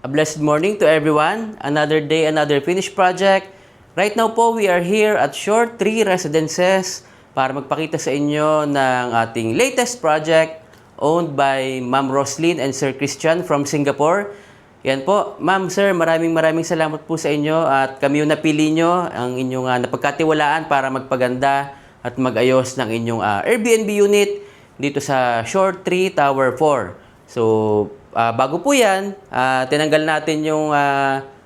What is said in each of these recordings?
A blessed morning to everyone. Another day, another finished project. Right now po, we are here at Shore 3 Residences para magpakita sa inyo ng ating latest project owned by Ma'am Roslyn and Sir Christian from Singapore. Yan po, Ma'am, Sir, maraming salamat po sa inyo at kami yung napili nyo, ang inyong napagkatiwalaan para magpaganda at mag-ayos ng inyong Airbnb unit dito sa Shore 3 Tower 4. So, bago po yan, tinanggal natin yung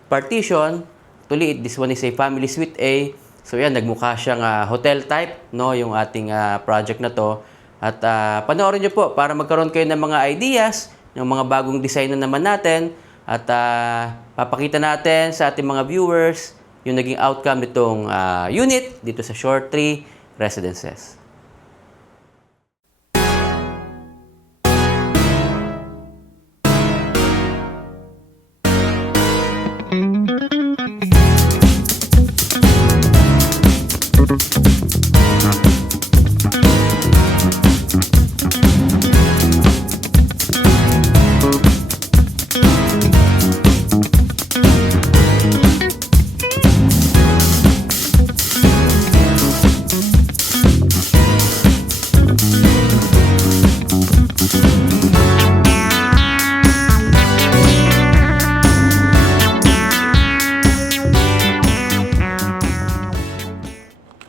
partition. Actually, this one is a family suite A. So yan, nagmukha siyang hotel type, no, yung ating project na to. At panoorin nyo po para magkaroon kayo ng mga ideas, ng mga bagong design na naman natin. At papakita natin sa ating mga viewers yung naging outcome nitong unit dito sa Shore 3 Residences.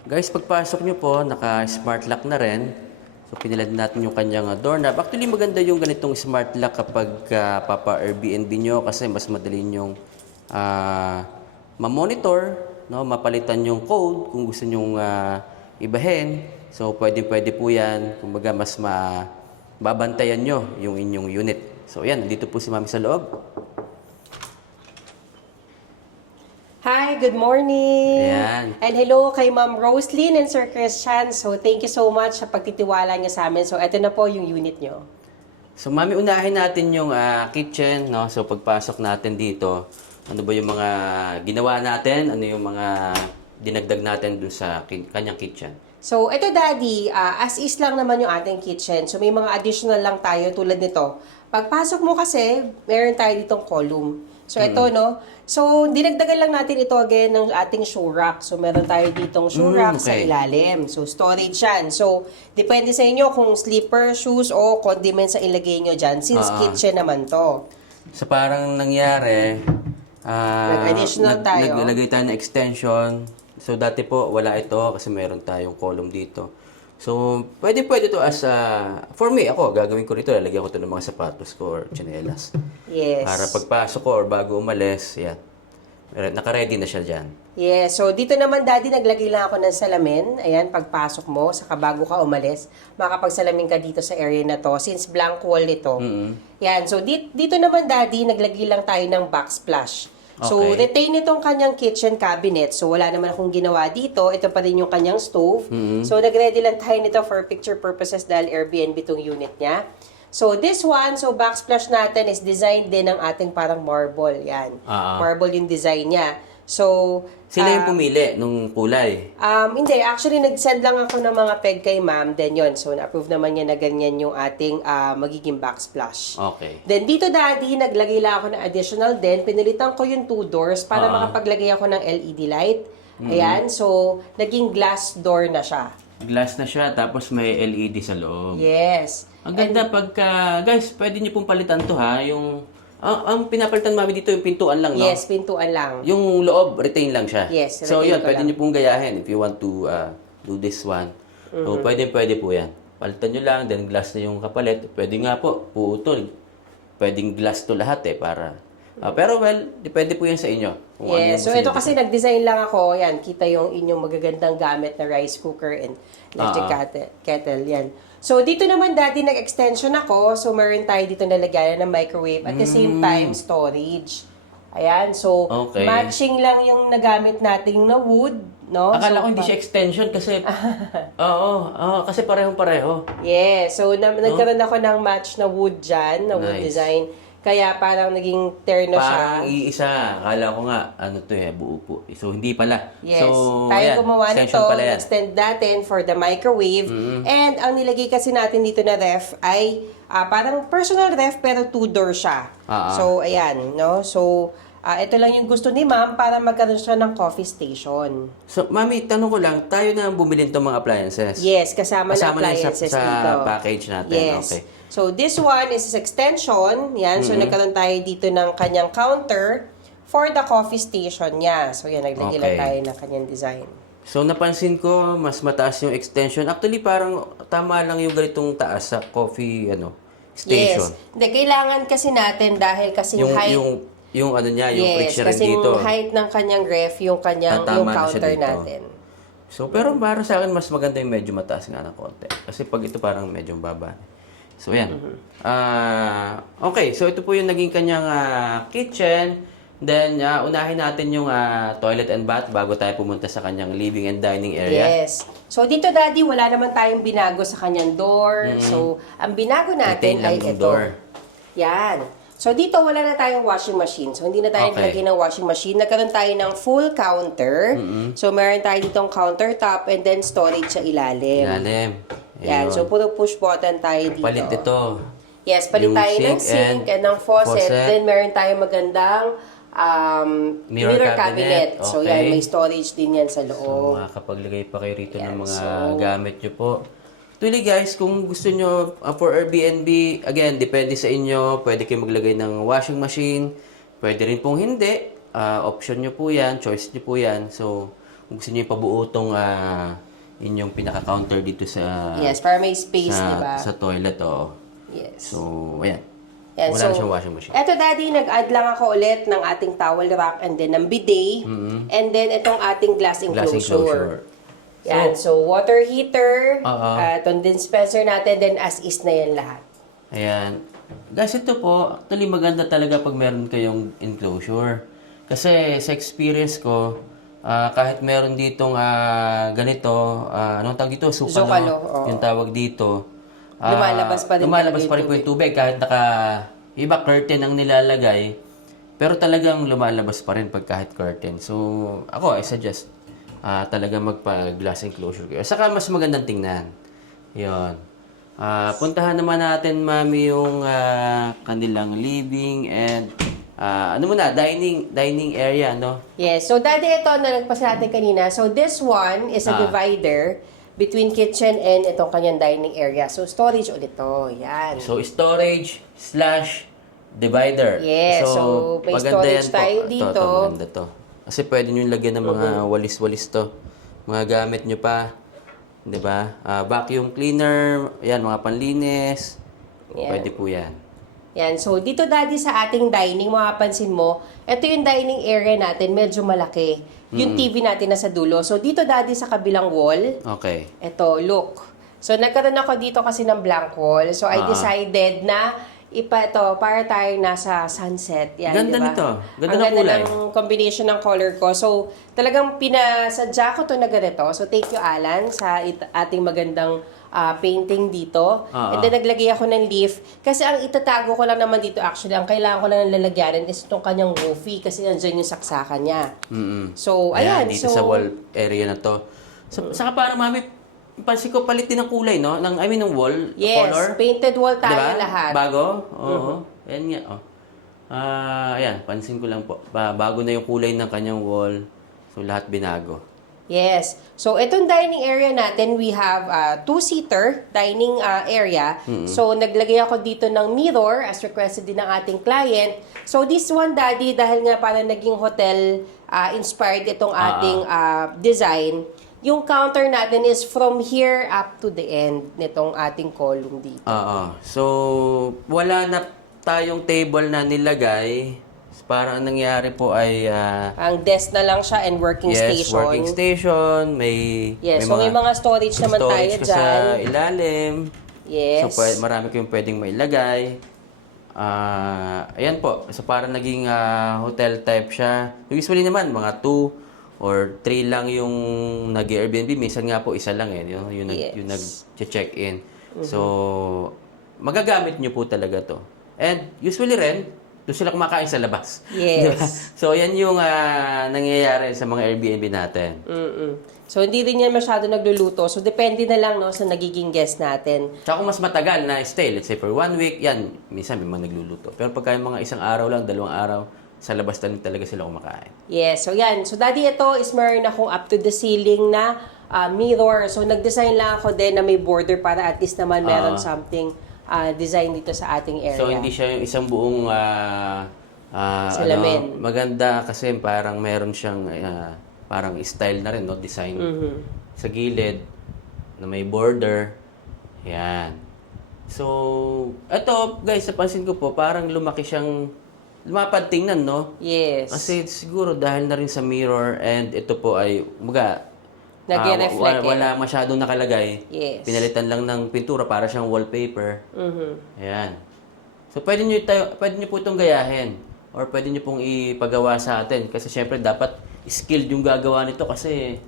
Guys, pagpasok nyo po, naka-smart lock na rin. So, pinilad natin yung kanyang doorknob. Actually, maganda yung ganitong smart lock kapag papa-Airbnb nyo kasi mas madali nyong ma-monitor, no? Mapalitan yung code kung gusto nyong ibahin. So, pwede po yan. Kumbaga, mas babantayan nyo yung inyong unit. So, yan. Nandito po si Mami sa loob. Hi, good morning! Ayan. And hello kay Ma'am Roslyn and Sir Christian. So, thank you so much sa pagtitiwala niyo sa amin. So, ito na po yung unit niyo. So, Mami, unahin natin yung kitchen, no? So, pagpasok natin dito, ano ba yung mga ginawa natin? Ano yung mga dinagdag natin dun sa kanyang kitchen? So, ito Daddy, as is lang naman yung ating kitchen. So, may mga additional lang tayo tulad nito. Pagpasok mo kasi, meron tayo ditong column. So, ito, no? So, dinagdagan lang natin ito again ng ating shoe rack. So, meron tayo ditong shoe rack sa ilalim. So, storage yan. So, depende sa inyo kung slipper, shoes, o condiments sa ilagay nyo dyan. Since kitchen naman to. So, parang nangyari, Nag-additional tayo. naglagay tayo ng extension. So, dati po, wala ito kasi meron tayong column dito. So, pwede to as for me, ako, gagawin ko rito, lalagyan ko ito ng mga sapatos ko or tsinelas. Yes. Para pagpasok ko or bago umalis, yan. Naka-ready na siya dyan. Yes. So, dito naman, Daddy, naglagay lang ako ng salamin. Ayan, pagpasok mo, saka bago ka umalis, makapagsalamin ka dito sa area na to. Since blank wall ito. Yan. So, dito naman, Daddy, naglagay lang tayo ng backsplash. So, retain itong kanyang kitchen cabinet. So, wala naman akong ginawa dito. Ito pa rin yung kanyang stove. So, nag-ready lang tayo nito for picture purposes dahil Airbnb itong unit niya. So, this one, so backsplash natin is designed din ng ating parang marble. Yan. Marble yung design niya. So, sila yung pumili nung kulay? Hindi. Actually, nag-send lang ako ng mga peg kay ma'am. Then yun. So, na-approve naman niya na ganyan yung ating magiging backsplash. Okay. Then dito, Daddy, naglagay lang ako ng additional din. Pinalitan ko yung 2 doors para makapaglagay ako ng LED light. Ayan. So, naging glass door na siya. Glass na siya, tapos may LED sa loob. Yes. Ang ganda pagka, guys, pwede niyo pong palitan to ha, yung, ang pinapalitan Mami dito yung pintuan lang, no? Yes, pintuan lang. Yung loob, retain lang siya. Yes, so retain yun, ko pwede lang. niyo pong gayahin if you want to do this one. So, pwede po yan. Palitan niyo lang, then glass na yung kapalit. Pwede nga po, putol. Pwedeng glass to lahat para... pero well, depende po yan sa inyo. Kung ano yung Yes. So, gusto ito niyo kasi design. nag-design lang ako. Yan, kita yung inyong magagandang gamit na rice cooker and electric kettle. Yan. So, dito naman, Daddy, nag-extension ako. So, meron tayo dito nalagyan ng microwave. At the same time, storage. Ayan. So, matching lang yung nagamit nating na wood. No? Akala So, ko hindi siya extension kasi... kasi parehong-pareho. Yeah. So, nagkaroon ako ng match na wood dyan, na wood design. Kaya parang naging terno siya. Parang iisa. Akala ko nga, ano to buo po. So, hindi pala. Yes. So, tayo ayan, gumawa nito, extension pala yan. extend natin for the microwave. And ang nilagay kasi natin dito na ref ay parang personal ref pero 2-door siya. So, ayan, no? So, ito lang yung gusto ni ma'am para magkaroon siya ng coffee station. So, Mami, tanong ko lang, tayo na ang bumili ng mga appliances. Yes, kasama na na appliances sa dito. package natin. Yes. Okay. So, this one is extension. Yan. So, nagkaroon tayo dito ng kanyang counter for the coffee station niya. So, yan. Naglagay lang tayo ng kanyang design. So, napansin ko, mas mataas yung extension. Actually, parang tama lang yung ganitong taas sa coffee station. Yes. Hindi, kailangan kasi natin dahil kasing height. Yung ano niya, yung friction rin kasing dito. height ng kanyang ref, yung kanyang yung Tatama na siya counter dito. natin. So, pero para sa akin, mas maganda yung medyo mataas nga ng konti. Kasi pag ito parang medyo baba. So, yan. Okay, so ito po yung naging kanyang kitchen. Then, unahin natin yung toilet and bath bago tayo pumunta sa kanyang living and dining area. Yes. So, dito, Daddy, wala naman tayong binago sa kanyang door. So, ang binago natin Retain lang ay yung ito. door. Yan. So, dito wala na tayong washing machine. So, hindi na tayo naglagay ng washing machine. Nagkaroon tayo ng full counter. So, meron tayo ditong countertop and then storage sa ilalim. Ilalim. Yan. Ayun. So, puro push button tayo dito. Palit ito. Yes, palit Yung tayo ng sink and ng faucet. Then, meron tayong magandang mirror cabinet. So, Okay. yan. May storage din yan sa So, loob. makakapaglagay pa kayo rito ng mga so- gamit nyo po. Actually guys, kung gusto nyo for Airbnb, again, depende sa inyo. Pwede kayo maglagay ng washing machine. Pwede rin pong hindi. Option nyo po yan. Choice nyo po yan. So, kung gusto nyo ipabuo itong inyong pinaka-counter dito sa... Yes, para may space, di ba? Sa toilet, oo. Yes. So, ayan. Yan, Wala na siyang washing machine. Eto, Daddy, nag-add lang ako ulit ng ating towel rack and then ng bidet. And then itong ating glass enclosure. Yan, so water heater, itong dispenser natin, then as is na yan lahat. Ayan. Guys, ito po, actually maganda talaga pag meron kayong enclosure. Kasi sa experience ko, kahit meron ditong ganito, anong tawag dito? Zukalo, oo. Yung tawag dito. Lumalabas pa rin Lumalabas talaga pa rin po yung tubig. Kahit iba curtain ang nilalagay, pero talagang lumalabas pa rin pag kahit curtain. So, ako, I suggest talaga magpa-glass enclosure kayo. Saka mas magandang tingnan. Yun. Puntahan naman natin, Mami, yung kanilang living and dining area, no? Yes, so Daddy, ito na nagpasa natin kanina. So this one is a divider between kitchen and itong kanyang dining area. So storage ulit to. Yan. So, storage/divider. Yes, so may maganda storage yan po. tayo Ito, dito. maganda to. Kasi pwede nyo lagyan ng mga walis-walis to. Mga gamit nyo pa. 'Di ba? Vacuum cleaner, yan, mga panlinis. Yan. Pwede po yan. Yan. So, dito, Daddy, sa ating dining, mapapansin mo, ito yung dining area natin, medyo malaki. Yung TV natin nasa dulo. So, dito, Daddy, sa kabilang wall, Okay. ito, look. So, nagkaroon ako dito kasi ng blank wall. So, I decided na ito, para tayo nasa sunset. Yan, Ganda diba? nito. Ganda Ang ng ganda kulay. ng combination ng color ko. So, talagang pinasadya ko to na ganito. So, thank you, Alan, sa ating magandang painting dito. And then, naglagay ako ng leaf. Kasi ang itatago ko lang naman dito, actually, ang kailangan ko lang lalagyanan is itong kanyang roofie kasi nandiyan yung saksakan niya. So, ayan. Dito sa wall area na to. So, saka parang, Mami, pansin ko palit din ng kulay, no? Ng wall Yes, color. painted wall tayo Diba? lahat. Bago? Oo. Ayan nga, oh. Ayan, pansin ko lang po. Bago na yung kulay ng kanyang wall. So, lahat binago. Yes. So, itong dining area natin, we have two-seater dining area. So, naglagay ako dito ng mirror as requested din ng ating client. So, this one, Daddy, dahil nga parang naging hotel inspired itong ating design, yung counter natin is from here up to the end nitong ating column dito. So, wala na tayong table na nilagay. Parang ang nangyari po ay... Ang desk na lang siya and working station. working station. May mga storage naman tayo storage ka dyan. sa ilalim. Yes. So, marami kayong pwedeng mailagay. Ayan po. So, parang naging hotel type siya. Usually naman, mga 2 or 3 lang yung nag-Airbnb. Minsan nga po, isa lang eh. Yung nag-check-in. So, magagamit nyo po talaga to. And usually rin, Doon sila kumakain sa labas. Yes. Di ba? So, yan yung nangyayari sa mga Airbnb natin. So, hindi rin yan masyado nagluluto. So, depende na lang no, sa nagiging guest natin. Tsaka kung mas matagal na stay, let's say for 1 week, yan, minsan may mga nagluluto. Pero pagka yung mga isang araw lang, 2 araw, sa labas na rin talaga sila kumakain. Yes, so yan. So, daddy, ito is meron akong up to the ceiling na mirror. So, nag-design lang ako din na may border para at least naman meron something design dito sa ating area. So, hindi siya yung isang buong Salamin. maganda kasi parang meron siyang parang style na rin, no? Design sa gilid na may border. Yan. So, ito, guys, napansin ko po, parang lumapad tingnan, no? Yes. Kasi siguro dahil na rin sa mirror and ito po ay, Nag-reflect wala masyadong nakalagay. Yes. Pinalitan lang ng pintura para siyang wallpaper. Ayan. So, pwede nyo po itong gayahin. Or pwede nyo pong ipagawa sa atin. Kasi syempre, dapat skilled yung gagawa nito kasi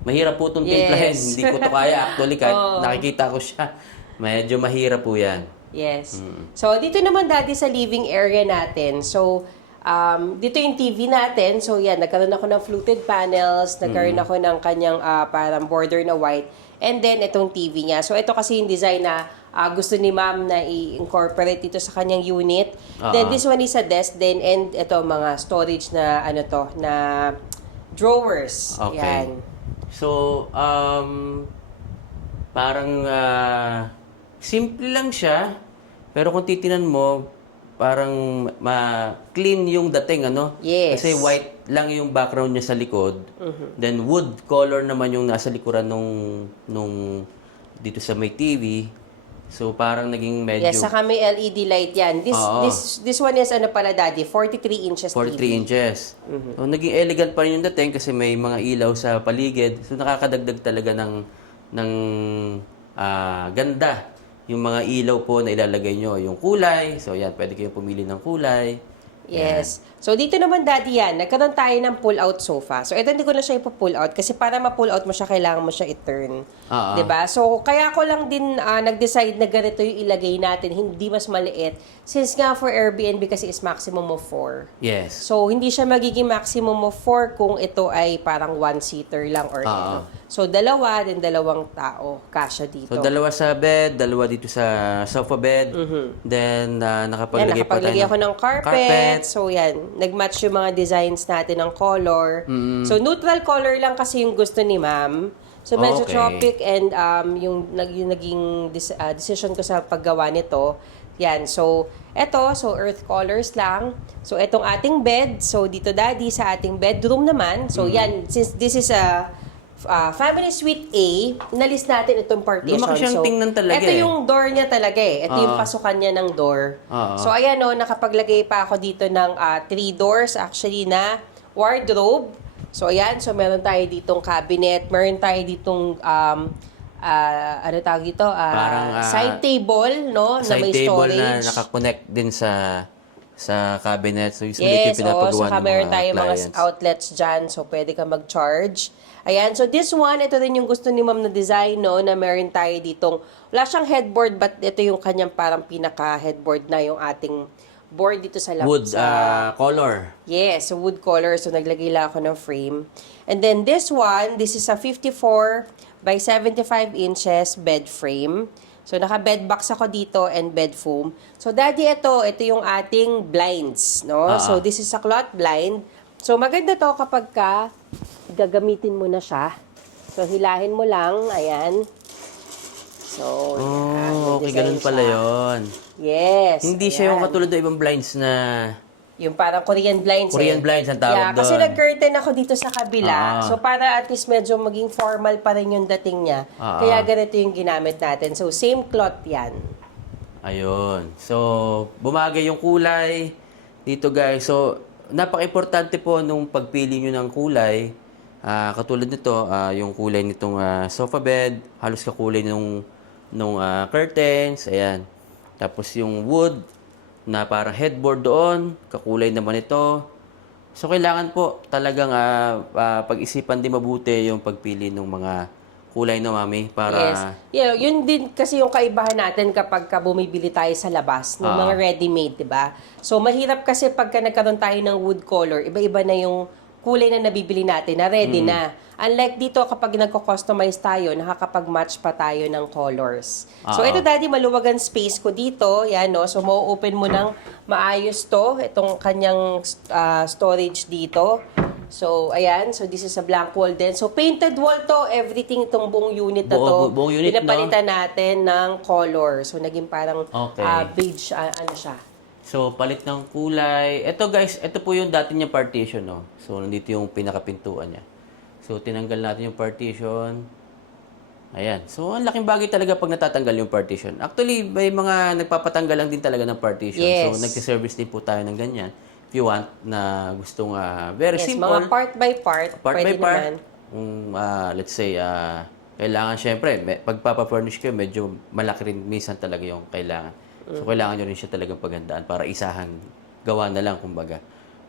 mahirap po itong timplahin. Hindi ko to kaya. Actually, kahit nakikita ko siya, medyo mahirap po yan. Yes. So, dito naman dati sa living area natin. So, dito yung TV natin. So, yan, nagkaroon ako ng fluted panels, nagkaroon ako ng kanyang parang border na white. And then, itong TV niya. So, ito kasi yung design na gusto ni ma'am na i-incorporate dito sa kanyang unit. Then, this one is a desk din. And ito, mga storage na, na drawers. Okay. Yan. So, parang simple lang siya. Pero kung titinan mo, parang clean yung dating, ano? Yes. Kasi white lang yung background niya sa likod. Then wood color naman yung nasa likuran nung dito sa may TV. So parang naging medyo Yes, saka may LED light yan. This one is pala daddy, 43 inches 43 TV. inches. So naging elegant pa rin yung dating kasi may mga ilaw sa paligid. So nakakadagdag talaga ng ganda. Yung mga ilaw po na ilalagay nyo, yung kulay. So yan, pwede kayong pumili ng kulay. Yes. So, dito naman, daddy, yan. Nagkaroon tayo ng pull-out sofa. So, ito hindi ko na siya ipo-pull out kasi para ma-pull out mo siya, kailangan mo siya i-turn. Diba? So, kaya ko lang din nag-decide na ganito yung ilagay natin, hindi mas maliit. Since nga for Airbnb kasi is maximum of 4. Yes. So, hindi siya magiging maximum of 4 kung ito ay parang one-seater lang or ito. So, dalawa, then dalawang tao, kasya dito. So, dalawa sa bed, dalawa dito sa sofa bed. Then, nakapaglagay pa tayo ako ng carpet. So, yan. Nag-match yung mga designs natin ng color. So, neutral color lang kasi yung gusto ni ma'am. So, medyo Okay. tropic and yung naging decision ko sa paggawa nito. Yan. So, so earth colors lang. So, etong ating bed. So, dito daddy sa ating bedroom naman. So, yan. Since this is a family suite A, inalis natin itong partition. Lumaki siyang tingnan talaga ito yung door niya talaga eh. Ito yung pasukan niya ng door. So, ayan nakapaglagay pa ako dito ng 3 doors actually na wardrobe. So, ayan. So, meron tayo ditong cabinet. Meron tayo ditong ano tawag ito? Parang, side table, no? Na side may table storage. na nakakonect din sa cabinet. So, usually ito yung pinapagawa saka ng meron mga tayo mga clients. outlets dyan. So, pwede ka mag-charge. Ayan. So, this one, ito rin yung gusto ni ma'am na design, no? Na meron tayo ditong, wala siyang headboard, but ito yung kanyang parang pinaka-headboard na yung ating board dito sa Wood color. Yes, so wood color. So, naglagay lang ako ng frame. And then, this one, this is a 54 by 75 inches bed frame. So, naka-bed box ako dito and bed foam. So, daddy, ito yung ating blinds, no? So, this is a cloth blind. So, maganda to kapag gagamitin mo na siya. So, hilahin mo lang. Ayan. So, Okay, ganun pala yun. Yes. Hindi siya yung katulad ng ibang blinds na yung parang Korean blinds Korean blinds ang tawag doon. Kasi nag-curtain ako dito sa kabila. So, para at least medyo maging formal pa rin yung dating niya. Kaya ganito yung ginamit natin. So, same cloth yan. Ayun. So, bumagay yung kulay dito, guys. So, napaka-importante po nung pagpili nyo ng kulay. Katulad nito, yung kulay nitong sofa bed, halos kakulay nung curtains, ayan. Tapos yung wood na parang headboard doon, kakulay naman ito. So, kailangan po talagang pag-isipan din mabuti yung pagpili ng mga kulay no, Mami, para Yes. Yeah, yun din kasi yung kaibahan natin kapag bumibili tayo sa labas ng mga ready-made, 'di ba? So mahirap kasi pagka nagkaroon tayo ng wood color, iba-iba na yung kulay na nabibili natin na ready na. Unlike dito kapag nagko-customize tayo, nakakapag-match pa tayo ng colors. So ito daddy, maluwag ang space ko dito, yan no. So mo-open mo ng maayos to, itong kanyang storage dito. So, ayan. So, this is a blank wall din. So, painted wall to. Everything itong buong unit na to. Buong unit, pinapalitan natin ng color. So, naging parang Okay. beige, ano siya. So, palit ng kulay. Ito guys, ito po yung dati niya partition, no? So, nandito yung pinakapintuan niya. So, tinanggal natin yung partition. Ayan. So, ang laking bagay talaga pag natatanggal yung partition. Actually, may mga nagpapatanggal lang din talaga ng partition. Yes. So, nagsiservice din po tayo ng ganyan. If you want na gustong very Yes, simple. mga part by part. Part pwede by part. naman. Kung, let's say, kailangan syempre, pagpapafurnish kayo, medyo malaki rin minsan talaga yung kailangan. So, kailangan nyo rin siya talagang paghandaan para isahan gawa na lang, kumbaga.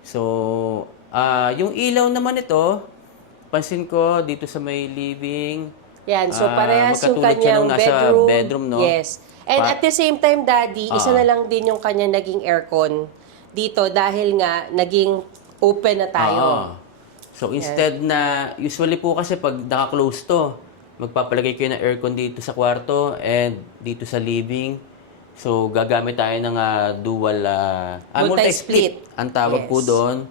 So, yung ilaw naman ito, pansin ko dito sa may living. Yan, so parehas yung magkatulad siya kanyang nung nasa bedroom, no? Yes. And at the same time, Daddy, isa na lang din yung kanyang naging aircon dito dahil nga naging open na tayo. So, instead na, usually po kasi pag naka-close to, magpapalagay kayo ng aircon dito sa kwarto and dito sa living. So, gagamit tayo ng dual, multi-split. Ang tawag po doon,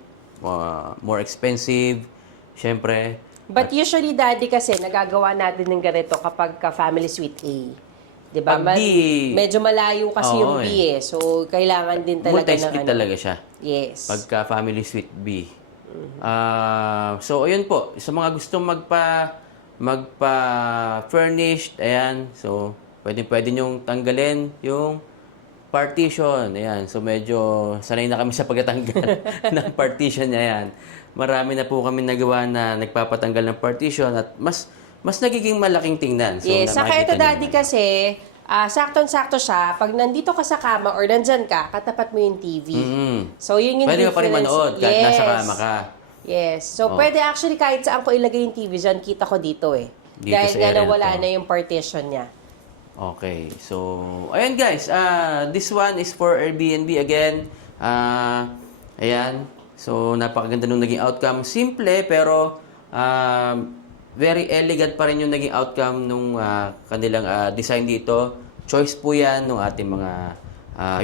more expensive, syempre. But usually, Daddy, kasi nagagawa natin ng ganito kapag family suite A. Diba? Pag B, medyo malayo kasi yung B eh. So, kailangan din talaga multi-split talaga siya. Yes. Pagka family suite B. So, ayun po. Sa mga gustong magpa-furnished, ayan. So, pwede nyong tanggalin yung partition. Ayan. So, medyo sanay na kami sa pagtatanggal ng partition niya. Ayan. Marami na po kami nagawa na nagpapatanggal ng partition at mas nagiging malaking tingnan. So, Yes. Saka ito, nakikita Daddy, niyo naman. kasi saktong-sakto siya. Pag nandito ka sa kama or nandyan ka, katapat mo yung TV. So, yun yung Pwede ka pa rin difference. manood kahit nasa kama ka. Yes. So, pwede actually kahit saan ko ilagay yung TV dyan, kita ko dito eh. Dito Dahil sa nga area na nawala to. na yung partition niya. Okay. So, ayan guys. This one is for Airbnb again. Ayan. So, napakaganda nung naging outcome. Simple, pero very elegant pa rin yung naging outcome nung kanilang design dito. Choice po yan ng ating mga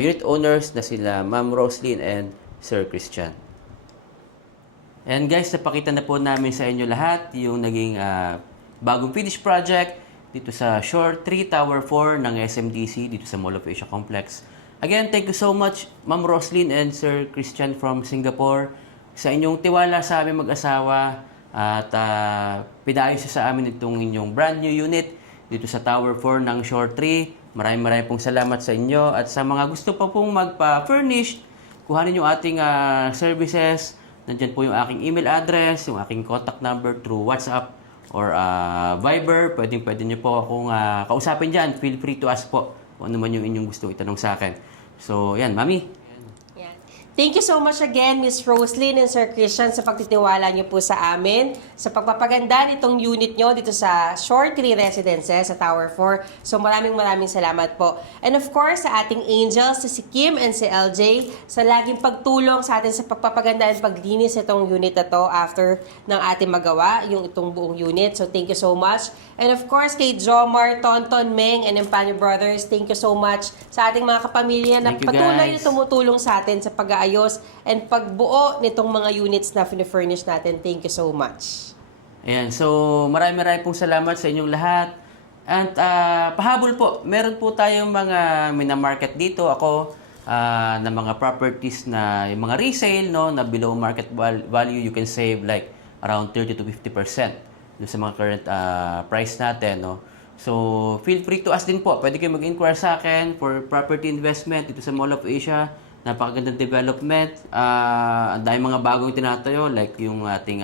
unit owners na sila Ma'am Roslyn and Sir Christian. And guys, napakita na po namin sa inyo lahat yung naging bagong finished project dito sa Shore 3 Tower 4 ng SMDC dito sa Mall of Asia Complex. Again, thank you so much Ma'am Roslyn and Sir Christian from Singapore sa inyong tiwala sa aming mag-asawa at pinayos sa amin itong inyong brand new unit dito sa Tower 4 ng Shore 3. Maraming pong salamat sa inyo at sa mga gusto pa pong magpa-furnish, kuhanin yung ating services. Nandiyan po yung aking email address, yung aking contact number through WhatsApp or Viber. Pwede nyo po akong kausapin dyan. Feel free to ask po kung ano man yung inyong gusto itanong sa akin. So, yan, Mami. Yan. Thank you so much again, Miss Roslyn and Sir Christian, sa pagtitiwala niyo po sa amin, sa pagpapaganda nitong unit nyo dito sa Shore 3 Residences sa Tower 4. So maraming salamat po. And of course, sa ating angels, si Kim and si LJ, sa laging pagtulong sa atin sa pagpapaganda at paglinis itong unit na to after ng ating magawa, yung itong buong unit. So thank you so much. And of course, kay Jomar, Tonton, Meng, and Empanyo Brothers, thank you so much sa ating mga kapamilya na Thank you, patuloy na guys. tumutulong sa atin sa pag-aayos and pagbuo nitong mga units na furnish natin. Thank you so much. Ayan, so marami pong salamat sa inyong lahat. And pahabol po, meron po tayong mga minamarket dito. Ako, na mga properties na yung mga resale, no, na below market value, you can save like around 30 to 50% dun sa mga current price natin, no. So, feel free to ask din po. Pwede kayo mag-inquire sa akin for property investment dito sa Mall of Asia. Napakagandang development. Ang dahil mga bagong tinatayo, like yung ating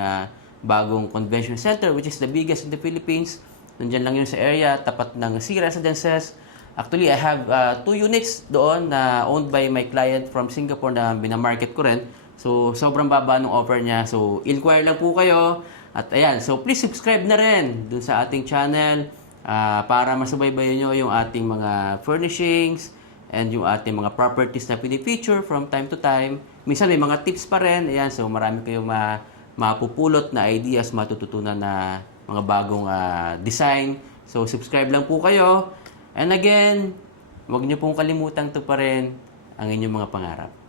bagong convention center, which is the biggest in the Philippines. Nandiyan lang yun sa area, tapat ng C Residences. Actually, I have 2 units doon na owned by my client from Singapore na binamarket ko rin. So, sobrang baba ng offer niya. So, inquire lang po kayo. At ayan, so please subscribe na rin dun sa ating channel para masubaybayan nyo yung ating mga furnishings and yung ating mga properties na pinifeature from time to time. Minsan may mga tips pa rin. Ayan, so marami kayong mapupulot na ideas, matututunan na mga bagong design. So subscribe lang po kayo. And again, huwag nyo pong kalimutang tuparin ang inyong mga pangarap.